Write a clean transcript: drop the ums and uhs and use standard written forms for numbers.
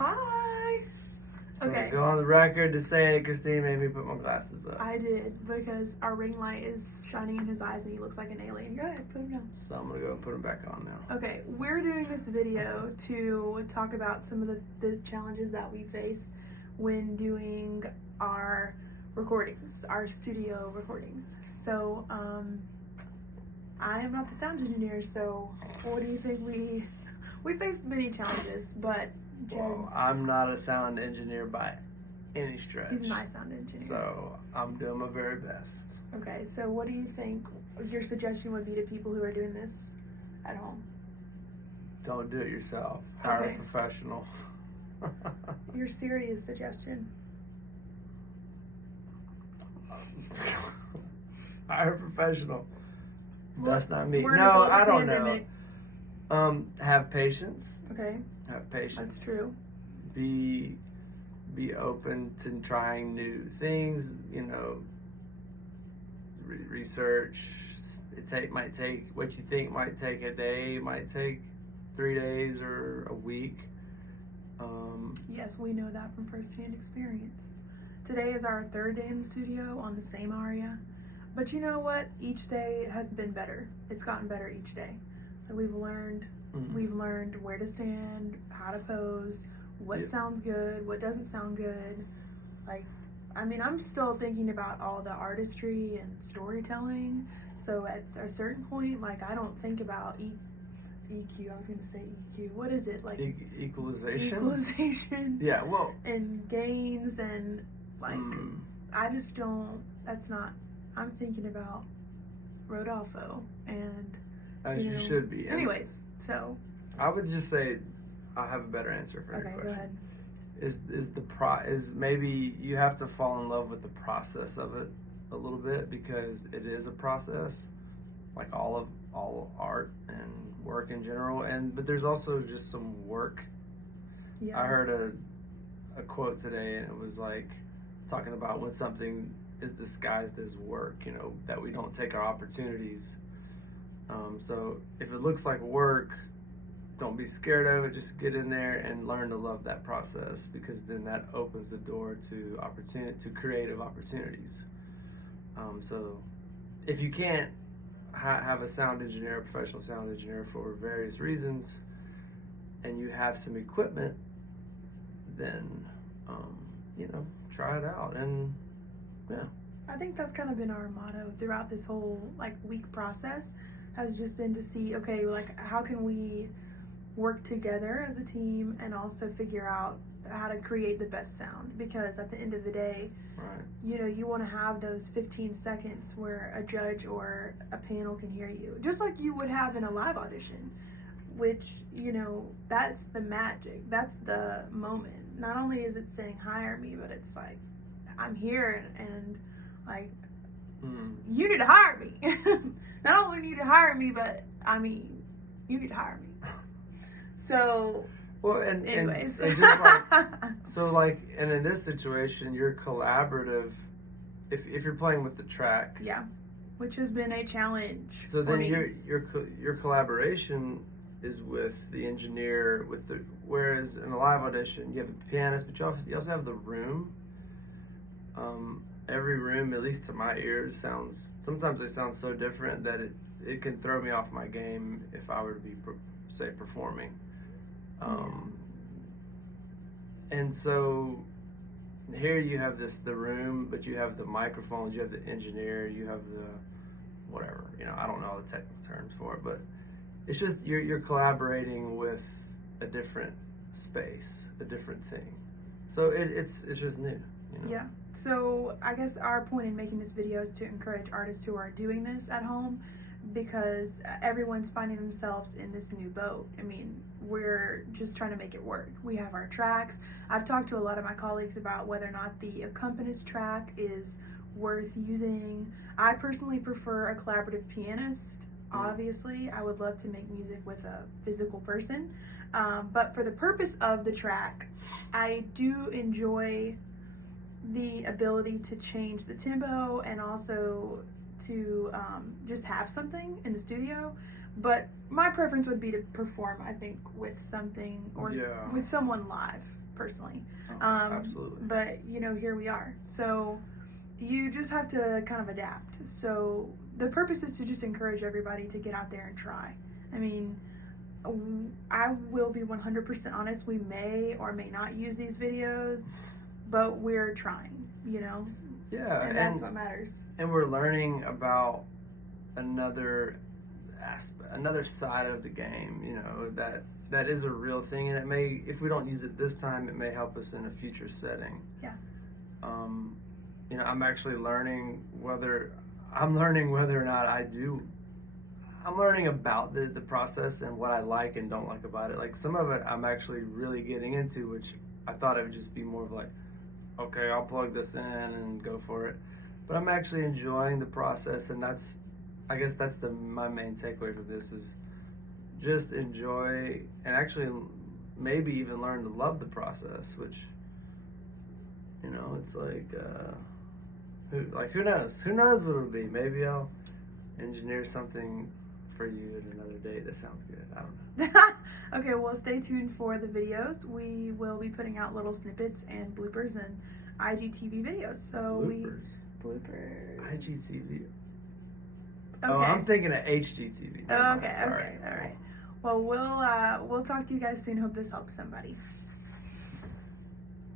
Hi. So Okay. go on the record to say Christine made me put my glasses up. I did, because our ring light is shining in his eyes and he looks like an alien. Go ahead, put him down. So I'm going to go and put them back on now. Okay, we're doing this video to talk about some of the challenges that we faced when doing our recordings, our studio recordings. So, I am not the sound engineer, so what do you think? We faced many challenges, but Jed, Well, I'm not a sound engineer by any stretch. he's my sound engineer. So I'm doing my very best. Okay, so what do you think your suggestion would be to people who are doing this at home? Don't do it yourself. Hire Okay. a professional. Your serious suggestion. Hire a professional. Well, That's not me. we're in a No, global I don't pandemic. know. Have patience. Okay, Have patience. that's true. Be open to trying new things. You know, research. Might take what you think might take a day, might take 3 days or a week. Yes, we know that from firsthand experience. Today is our third day in the studio on the same aria. But you know what? Each day has been better. It's gotten better each day. Like we've learned where to stand, how to pose, what sounds good, what doesn't sound good. Like, I mean, I'm still thinking about all the artistry and storytelling. So at a certain point, like, I don't think about EQ. I was going to say EQ. What is it? Like equalization? Equalization. Yeah, well. And gains and, like, I just don't, I'm thinking about Rodolfo and, As you should be. Anyways, so. I would just say, I have a better answer for your question. Go ahead. Is maybe you have to fall in love with the process of it a little bit, because it is a process, like all art and work in general, but there's also just some work. Yeah. I heard a quote today, and it was like talking about when something is disguised as work, you know, that we don't take our opportunities. So if it looks like work, don't be scared of it. Just get in there and learn to love that process, because then that opens the door to creative opportunities. So if you can't have a sound engineer, a professional sound engineer, for various reasons, and you have some equipment, then try it out. And yeah, I think that's kind of been our motto throughout this whole week process, has just been to see, okay, how can we work together as a team and also figure out how to create the best sound, because at the end of the day, right, you want to have those 15 seconds where a judge or a panel can hear you, just like you would have in a live audition, which, that's the magic, that's the moment. Not only is it saying hire me, but it's like, I'm here and you need to hire me. Not only need to hire me, but I mean, you need to hire me. So, well, and anyways. and and in this situation, you're collaborative. If you're playing with the track, yeah, which has been a challenge. So then your collaboration is with the engineer, whereas in a live audition you have a pianist, but you also have the room. Every room, at least to my ears, sometimes they sound so different that it can throw me off my game if I were to be performing. And so here you have the room, but you have the microphones, you have the engineer, you have the whatever, I don't know all the technical terms for it, but it's just you're collaborating with a different space, a different thing. So it's just new. Yeah. So I guess our point in making this video is to encourage artists who are doing this at home, because everyone's finding themselves in this new boat. I mean, we're just trying to make it work. We have our tracks. I've talked to a lot of my colleagues about whether or not the accompanist track is worth using. I personally prefer a collaborative pianist. Obviously, I would love to make music with a physical person. But for the purpose of the track, I do enjoy the ability to change the tempo and also to just have something in the studio. But my preference would be to perform, I think, with something or with someone live personally. Oh, absolutely. But here we are. So you just have to kind of adapt. So the purpose is to just encourage everybody to get out there and try. I mean, I will be 100% honest. We may or may not use these videos, but we're trying, Yeah, and that's what matters. And we're learning about another aspect, another side of the game, that is a real thing, and it may, if we don't use it this time, it may help us in a future setting. Yeah. I'm actually learning whether or not I'm learning about the process and what I like and don't like about it. Like some of it I'm actually really getting into, which I thought it would just be more of like, okay, I'll plug this in and go for it. But I'm actually enjoying the process, and I guess that's my main takeaway for this is just enjoy and actually maybe even learn to love the process, which, it's like, who knows? Who knows what it'll be? Maybe I'll engineer something for you at another date that sounds good. I don't know. Okay, well, stay tuned for the videos. We will be putting out little snippets and bloopers and IGTV videos. So bloopers. IGTV. Okay. Oh, I'm thinking of HGTV. Okay, all right. Well, we'll talk to you guys soon. Hope this helps somebody.